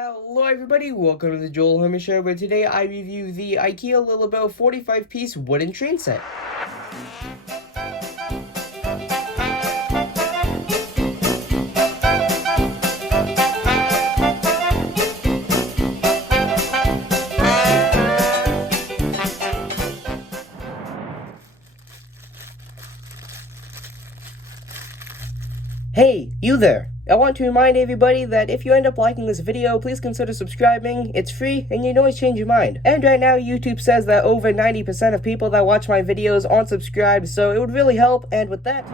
Hello everybody, welcome to the Joel Homie Show, where today I review the IKEA-LILLABO 45-piece wooden train set. Hey, you there! I want to remind everybody that if you end up liking this video, please consider subscribing. It's free, and you can always change your mind. And right now, YouTube says that over 90% of people that watch my videos aren't subscribed, so it would really help, and with that...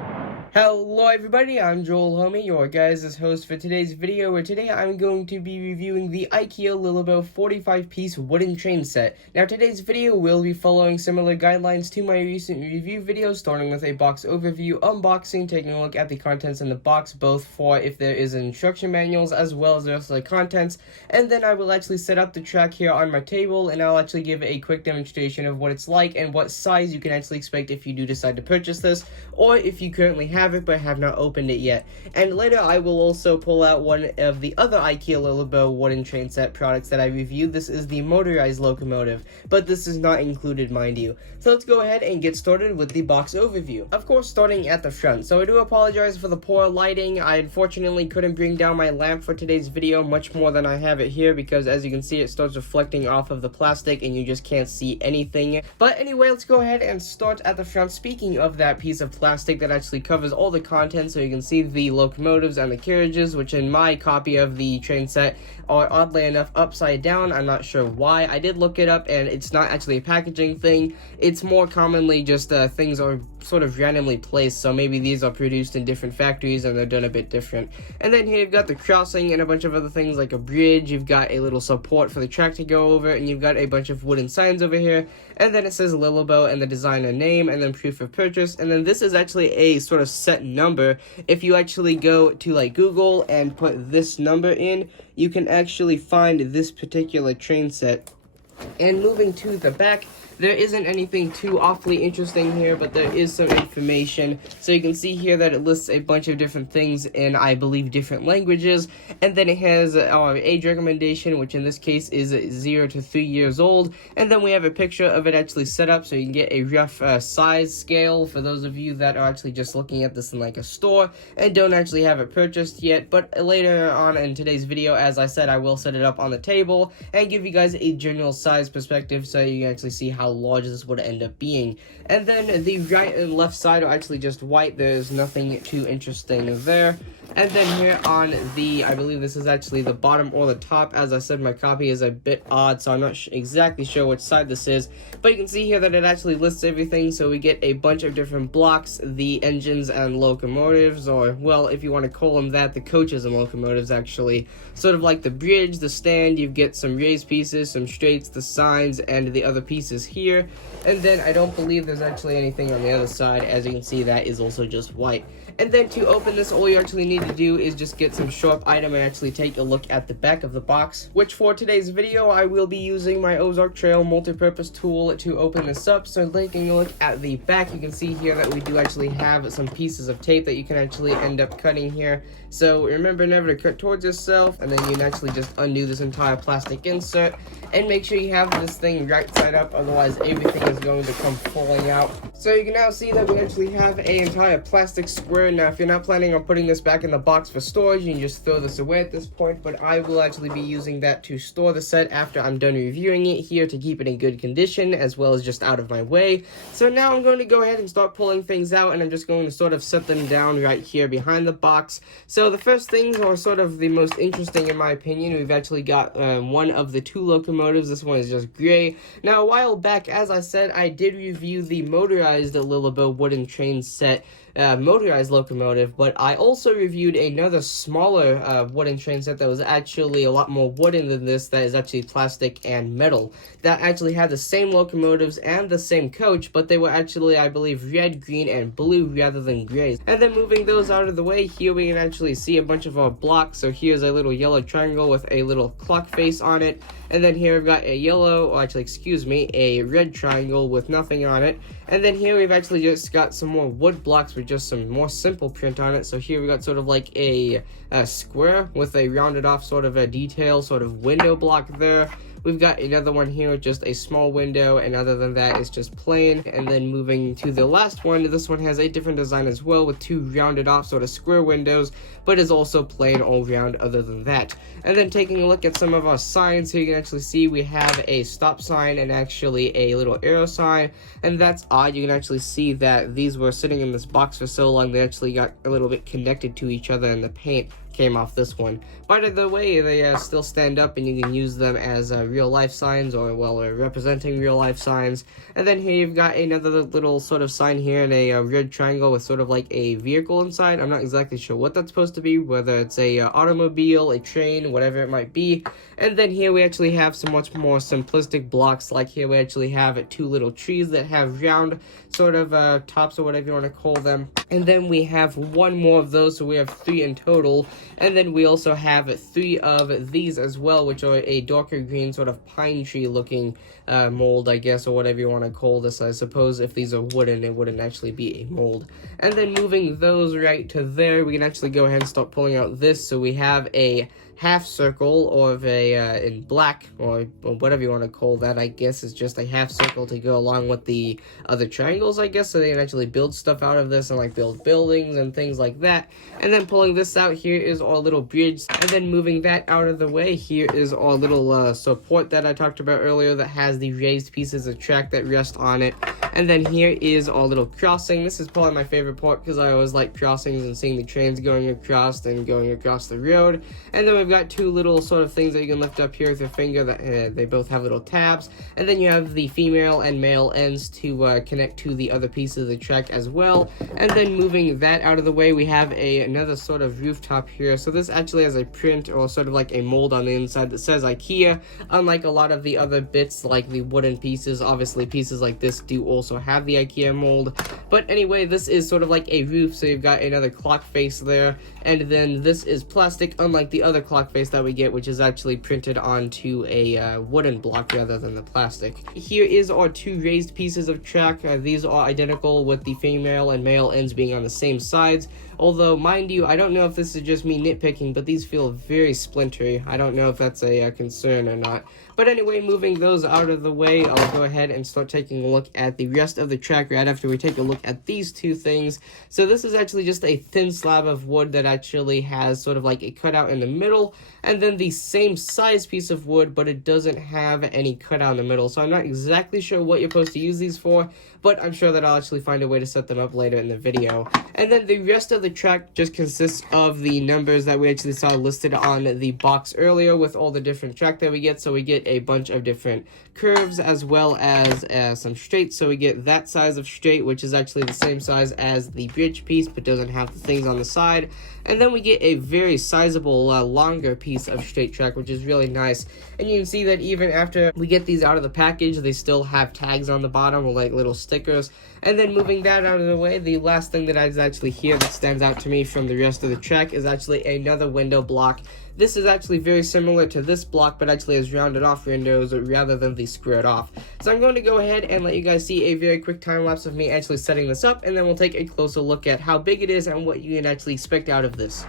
Hello everybody, I'm Joel Homie, your guys' host for today's video, where today I'm going to be reviewing the IKEA-LILLABO 45-piece wooden train set. Now today's video will be following similar guidelines to my recent review videos, starting with a box overview, unboxing, taking a look at the contents in the box, both for if there is instruction manuals as well as the rest of the contents, and then I will actually set up the track here on my table, and I'll actually give a quick demonstration of what it's like and what size you can actually expect if you do decide to purchase this, or if you currently have it but have not opened it yet. And later I will also pull out one of the other IKEA-LILLABO wooden train set products that I reviewed. This is the motorized locomotive, but this is not included, mind you. So let's go ahead and get started with the box overview. Of course, starting at the front. So I do apologize for the poor lighting. I unfortunately couldn't bring down my lamp for today's video much more than I have it here, because as you can see, it starts reflecting off of the plastic and you just can't see anything. But anyway, let's go ahead and start at the front. Speaking of that piece of plastic that actually covers all the content, so you can see the locomotives and the carriages, which in my copy of the train set are oddly enough upside down. I'm not sure why. I did look it up, and it's not actually a packaging thing. It's more commonly just things are sort of randomly placed, so maybe these are produced in different factories and they're done a bit different. And then here you've got the crossing and a bunch of other things like a bridge. You've got a little support for the track to go over, and you've got a bunch of wooden signs over here, and then it says LILLABO and the designer name, and then proof of purchase. And then this is actually a sort of set number. If you actually go to like Google and put this number in, you can actually find this particular train set. And moving to the back, there isn't anything too awfully interesting here, but there is some information. So you can see here that it lists a bunch of different things in, I believe, different languages. And then it has age recommendation, which in this case is 0 to 3 years old. And then we have a picture of it actually set up, so you can get a rough size scale for those of you that are actually just looking at this in like a store and don't actually have it purchased yet. But later on in today's video, as I said, I will set it up on the table and give you guys a general size perspective so you can actually see how large this would end up being. And then the right and left side are actually just white. There's nothing too interesting there. And then here on the, I believe this is actually the bottom or the top. As I said, my copy is a bit odd, so I'm not exactly sure which side this is. But you can see here that it actually lists everything. So we get a bunch of different blocks, the engines and locomotives, or, well, if you want to call them that, the coaches and locomotives, actually. Sort of like the bridge, the stand, you get some raised pieces, some straights, the signs, and the other pieces here. And then I don't believe there's actually anything on the other side. As you can see, that is also just white. And then to open this, all you actually need to do is just get some sharp item and actually take a look at the back of the box, which for today's video, I will be using my Ozark Trail multi-purpose tool to open this up. So taking a look at the back, you can see here that we do actually have some pieces of tape that you can actually end up cutting here. So remember never to cut towards yourself, and then you can actually just undo this entire plastic insert, and make sure you have this thing right side up, otherwise everything is going to come falling out. So you can now see that we actually have an entire plastic square. Now if you're not planning on putting this back in the box for storage, you can just throw this away at this point, but I will actually be using that to store the set after I'm done reviewing it here, to keep it in good condition as well as just out of my way. So now I'm going to go ahead and start pulling things out, and I'm just going to sort of set them down right here behind the box. So the first things are sort of the most interesting in my opinion. We've actually got one of the two locomotives. This one is just gray. Now a while back, as I said, I did review the motorized LILLABO wooden train set motorized locomotive, but I also reviewed another smaller wooden train set that was actually a lot more wooden than this, that is actually plastic and metal, that actually had the same locomotives and the same coach, but they were actually, I believe, red, green, and blue rather than gray. And then moving those out of the way, here we can actually see a bunch of our blocks. So here's a little yellow triangle with a little clock face on it, and then here we've got a yellow, or actually, excuse me, a red triangle with nothing on it. And then here we've actually just got some more wood blocks. We're with just some more simple print on it. So here we got sort of like a square with a rounded off sort of a detail, sort of window block there. We've got another one here with just a small window, and other than that, it's just plain. And then moving to the last one, this one has a different design as well, with two rounded off sort of square windows, but is also plain all round other than that. And then taking a look at some of our signs here, you can actually see we have a stop sign and actually a little arrow sign, and that's odd. You can actually see that these were sitting in this box for so long, they actually got a little bit connected to each other, and the paint came off this one. By the way, they still stand up, and you can use them as real life signs, or well, representing real life signs. And then here you've got another little sort of sign here in a red triangle with sort of like a vehicle inside. I'm not exactly sure what that's supposed to be, whether it's a automobile, a train, whatever it might be. And then here we actually have some much more simplistic blocks. Like here we actually have two little trees that have round sort of tops, or whatever you want to call them. And then we have one more of those, so we have 3 in total. And then we also have 3 of these as well, which are a darker green sort of pine tree looking mold, I guess, or whatever you want to call this. I suppose if these are wooden, it wouldn't actually be a mold. And then moving those right to there, we can actually go ahead and start pulling out this. So we have a half circle, or of a in black, or whatever you want to call that. I guess it's just a half circle to go along with the other triangles, I guess, so they can actually build stuff out of this and like build buildings and things like that. And then pulling this out, here is our little bridge, and then moving that out of the way, here is our little support that I talked about earlier that has the raised pieces of track that rest on it. And then here is our little crossing. This is probably my favorite part because I always like crossings and seeing the trains going across and going across the road. And then we've got 2 little sort of things that you can lift up here with your finger that they both have little tabs. And then you have the female and male ends to connect to the other pieces of the track as well. And then moving that out of the way, we have another sort of rooftop here. So this actually has a print, or sort of like a mold on the inside that says IKEA. Unlike a lot of the other bits like the wooden pieces, obviously pieces like this do also have the IKEA mold. But anyway, this is sort of like a roof, so you've got another clock face there. And then this is plastic, unlike the other clock face that we get, which is actually printed onto a wooden block rather than the plastic. Here is our 2 raised pieces of track. These are identical, with the female and male ends being on the same sides. Although, mind you, I don't know if this is just me nitpicking, but these feel very splintery. I don't know if that's a concern or not. But anyway, moving those out of the way, I'll go ahead and start taking a look at the rest of the track right after we take a look at these 2 things. So this is actually just a thin slab of wood that actually has sort of like a cutout in the middle, and then the same size piece of wood, but it doesn't have any cutout in the middle. So I'm not exactly sure what you're supposed to use these for, but I'm sure that I'll actually find a way to set them up later in the video. And then the rest of the track just consists of the numbers that we actually saw listed on the box earlier, with all the different track that we get. So we get a bunch of different curves as well as some straights. So we get that size of straight, which is actually the same size as the bridge piece, but doesn't have the things on the side. And then we get a very sizable longer piece of straight track, which is really nice. And you can see that even after we get these out of the package, they still have tags on the bottom, or like little stickers. And then moving that out of the way, the last thing that is actually here that stands out to me from the rest of the track is actually another window block. This is actually very similar to this block, but actually has rounded off windows rather than the squared off. So I'm going to go ahead and let you guys see a very quick time lapse of me actually setting this up, and then we'll take a closer look at how big it is and what you can actually expect out of this.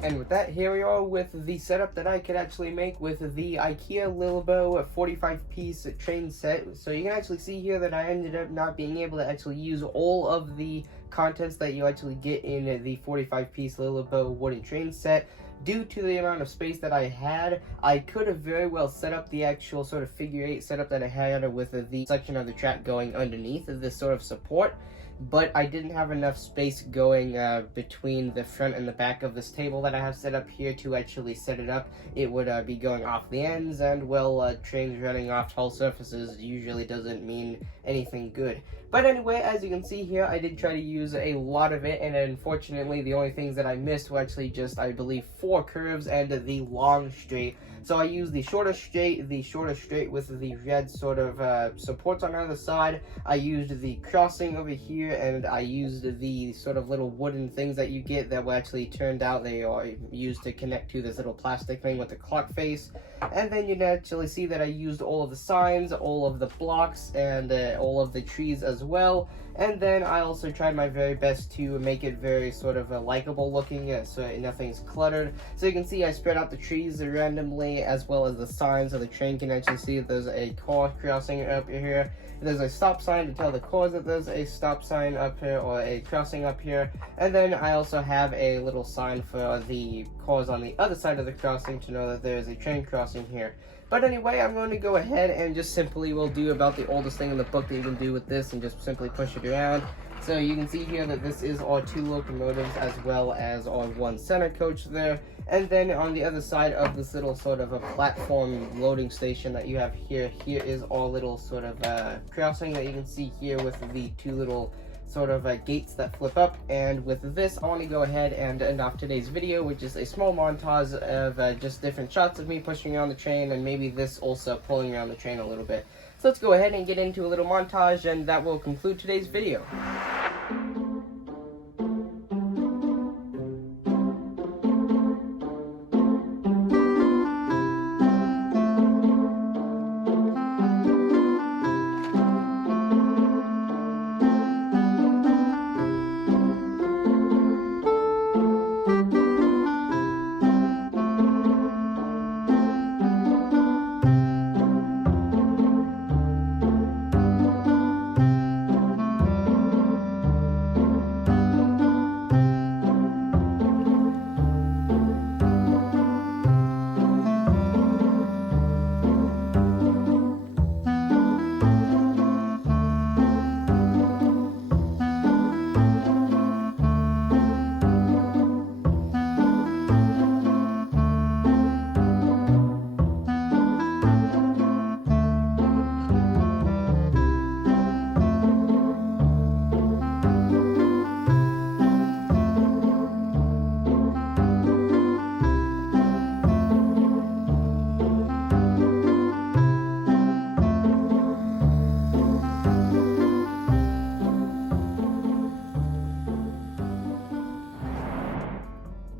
And with that, here we are with the setup that I could actually make with the IKEA-LILLABO-45 piece train set. So you can actually see here that I ended up not being able to actually use all of the contents that you actually get in the 45 piece LILLABO wooden train set. Due to the amount of space that I had, I could have very well set up the actual sort of figure 8 setup that I had with the section of the track going underneath this sort of support. But I didn't have enough space going between the front and the back of this table that I have set up here to actually set it up. It would be going off the ends, and well, trains running off tall surfaces usually doesn't mean anything good. But anyway, as you can see here, I did try to use a lot of it, and unfortunately the only things that I missed were actually just, I believe, 4 curves and the long straight. So I used the shorter straight with the red sort of supports on either side. I used the crossing over here here, and I used the sort of little wooden things that you get that were actually turned out. They are used to connect to this little plastic thing with the clock face. And then you can actually see that I used all of the signs, all of the blocks, and all of the trees as well. And then I also tried my very best to make it very sort of likable looking, so nothing's cluttered. So you can see I spread out the trees randomly, as well as the signs, so the train can actually see that there's a car crossing up here. There's a stop sign to tell the cars that there's a stop sign up here, or a crossing up here. And then I also have a little sign for the cars on the other side of the crossing to know that there's a train crossing here. But anyway, I'm going to go ahead and just simply will do about the oldest thing in the book that you can do with this, and just simply push it around. So you can see here that this is our 2 locomotives, as well as our 1 center coach there. And then on the other side of this little sort of a platform loading station that you have here, here is our little sort of crossing that you can see here with the 2 little sort of gates that flip up. And with this, I want to go ahead and end off today's video, which is a small montage of just different shots of me pushing around the train, and maybe this also pulling around the train a little bit. So let's go ahead and get into a little montage, and that will conclude today's video.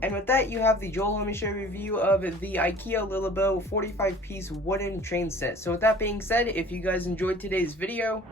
And with that, you have the Joel Let Me Show review of the IKEA-LILLABO 45-piece wooden train set. So with that being said, if you guys enjoyed today's video,